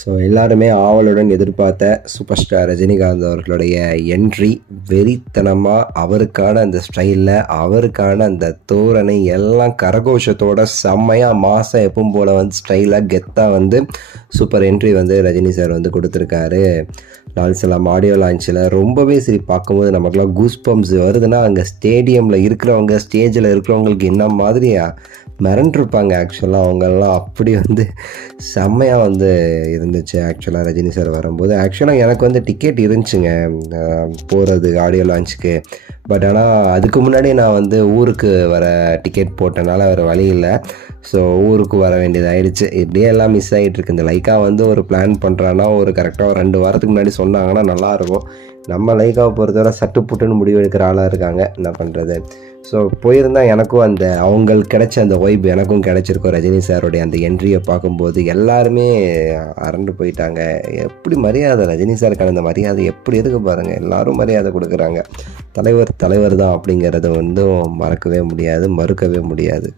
So எல்லாருமே ஆவலுடன் எதிர்பார்த்த சூப்பர் ஸ்டார் ரஜினிகாந்த் அவர்களுடைய என்ட்ரி வெறித்தனமாக அவருக்கான அந்த ஸ்டைலில் அவருக்கான அந்த தோரணை எல்லாம் கரகோஷத்தோட செம்மையாக மாதம் எப்பவும் போல் வந்து ஸ்டைலாக கெத்தாக வந்து சூப்பர் என்ட்ரி வந்து ரஜினி சார் வந்து கொடுத்துருக்காரு. லால் சலாம் ஆடியோ லான்ச்சில் ரொம்பவே சரி பார்க்கும்போது நமக்குலாம் கூஸ் பம்ப்ஸ் வருதுன்னா அங்கே ஸ்டேடியமில் இருக்கிறவங்க ஸ்டேஜில் இருக்கிறவங்களுக்கு என்ன மாதிரியா மிரண்டிருப்பாங்க. ஆக்சுவலாக அவங்கெல்லாம் அப்படி வந்து செம்மையாக வந்து இருந்துச்சு. ஆக்சுவலாக ரஜினி சார் வரும்போது ஆக்சுவலாக எனக்கு வந்து டிக்கெட் இருந்துச்சுங்க போகிறது ஆடியோ லான்ச்சுக்கு. பட் ஆனால் அதுக்கு முன்னாடி நான் வந்து ஊருக்கு வர டிக்கெட் போட்டனால வேறு வழி இல்லை. ஸோ ஊருக்கு வர வேண்டியதாகிடுச்சு. இப்படியே எல்லாம் மிஸ் ஆகிட்டுருக்கு. இந்த லைக்கா வந்து ஒரு பிளான் பண்ணுறான்னா ஒரு கரெக்டாக ஒரு 2 வாரத்துக்கு முன்னாடி சொன்னாங்கன்னா நல்லாயிருக்கும். நம்ம லைக்காவை பொறுத்தவரை சட்டு புட்டுன்னு முடிவு எடுக்கிற ஆளாக இருக்காங்க. என்ன பண்ணுறது? ஸோ போயிருந்தால் எனக்கும் அந்த அவங்களுக்கு கிடைச்ச அந்த வைப் எனக்கும் கிடைச்சிருக்கும். ரஜினி சாருடைய அந்த என்ட்ரியை பார்க்கும்போது எல்லாருமே அரண்டு போயிட்டாங்க. எப்படி மரியாதை ரஜினி சாருக்கான அந்த மரியாதை எப்படி இருக்கு பாருங்கள். எல்லோரும் மரியாதை கொடுக்குறாங்க. தலைவர் தான் அப்படிங்கிறத வந்து மறக்கவே முடியாது, மறுக்கவே முடியாது.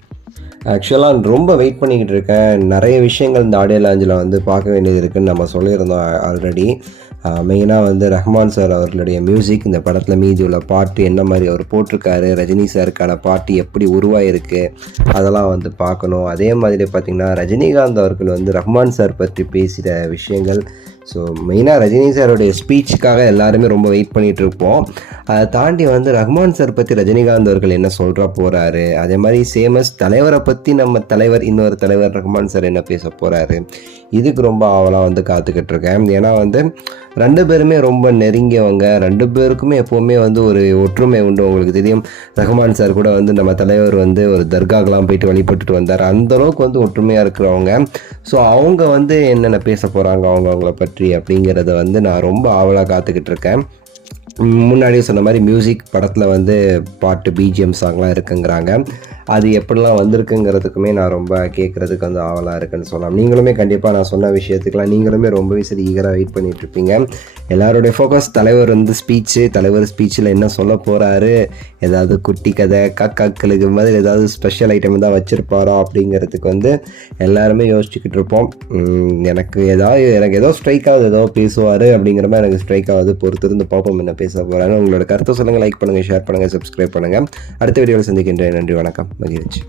ஆக்சுவலாக ரொம்ப வெயிட் பண்ணிக்கிட்டு இருக்கேன். நிறைய விஷயங்கள் இந்த ஆடியோ லான்ச்சில் வந்து பார்க்க வேண்டியது இருக்குதுன்னு நம்ம சொல்லியிருந்தோம் ஆல்ரெடி. மெயினாக வந்து ரஹ்மான் சார் அவர்களுடைய மியூசிக் இந்த படத்தில் மீதி உள்ள பாட்டு என்ன மாதிரி அவர் போட்டிருக்காரு, ரஜினி சாருக்கான பாட்டு எப்படி உருவாயிருக்கு அதெல்லாம் வந்து பார்க்கணும். அதே மாதிரி பார்த்திங்கன்னா ரஜினிகாந்த் அவர்கள் வந்து ரஹ்மான் சார் பற்றி பேசின விஷயங்கள். ஸோ மெயினாக ரஜினி சாருடைய ஸ்பீச்சுக்காக எல்லாருமே ரொம்ப வெயிட் பண்ணிகிட்ருப்போம். அதை தாண்டி வந்து ரஹ்மான் சார் பற்றி ரஜினிகாந்த் அவர்கள் என்ன சொல்கிற போகிறாரு, அதே மாதிரி சேமஸ் தலைவரை பற்றி நம்ம தலைவர் இன்னொரு தலைவர் ரஹ்மான் சார் என்ன பேச போகிறாரு, இதுக்கு ரொம்ப ஆவலாக வந்து காத்துக்கிட்டு இருக்கேன். ஏன்னா வந்து 2 பேருமே ரொம்ப நெருங்கியவங்க. 2 பேருக்குமே எப்போவுமே வந்து ஒரு ஒற்றுமை உண்டு. உங்களுக்கு தெரியும், ரஹ்மான் சார் கூட வந்து நம்ம தலைவர் வந்து ஒரு தர்காக்கெலாம் போயிட்டு வழிபட்டுட்டு வந்தார். அந்தளவுக்கு வந்து ஒற்றுமையாக இருக்கிறவங்க. ஸோ அவங்க வந்து என்னென்ன பேச போகிறாங்க அவங்கள பற்றி அப்படிங்கிறத வந்து நான் ரொம்ப ஆவலாக காத்துக்கிட்டு இருக்கேன். முன்னாடியே சொன்ன மாதிரி மியூசிக் படத்தில் வந்து பாட்டு பிஜிஎம் சாங்லாம் இருக்குங்கிறாங்க. அது எப்படிலாம் வந்திருக்குங்கிறதுக்குமே நான் ரொம்ப கேட்குறதுக்கு வந்து ஆவலாக இருக்குன்னு சொல்லலாம். நீங்களுமே கண்டிப்பாக நான் சொன்ன விஷயத்துக்கெலாம் நீங்களுமே ரொம்பவே சரி ஈகராக வெயிட் பண்ணிகிட்ருப்பீங்க. எல்லாருடைய ஃபோக்கஸ் தலைவர் வந்து தலைவர் ஸ்பீச்சில் என்ன சொல்ல போகிறாரு, ஏதாவது குட்டி கதை காக்காக்களுக்கு மாதிரி ஏதாவது ஸ்பெஷல் ஐட்டம் தான் வச்சுருப்பாரோ அப்படிங்கிறதுக்கு வந்து எல்லாருமே யோசிச்சுக்கிட்டு இருப்போம். எனக்கு ஏதோ ஸ்ட்ரைக் ஆகுது, ஏதோ பேசுவார் அப்படிங்கிற மாதிரி எனக்கு ஸ்ட்ரைக் ஆகுது. பொறுத்திருந்து பார்ப்போம் என்ன பேச போகிறாங்க. உங்களோட கருத்தை சொல்லுங்கள், லைக் பண்ணுங்கள், ஷேர் பண்ணுங்கள், சப்ஸ்கிரைப் பண்ணுங்கள். அடுத்த வீடியோவில் சந்திக்கின்றேன். நன்றி, வணக்கம், மகிழ்ச்சி.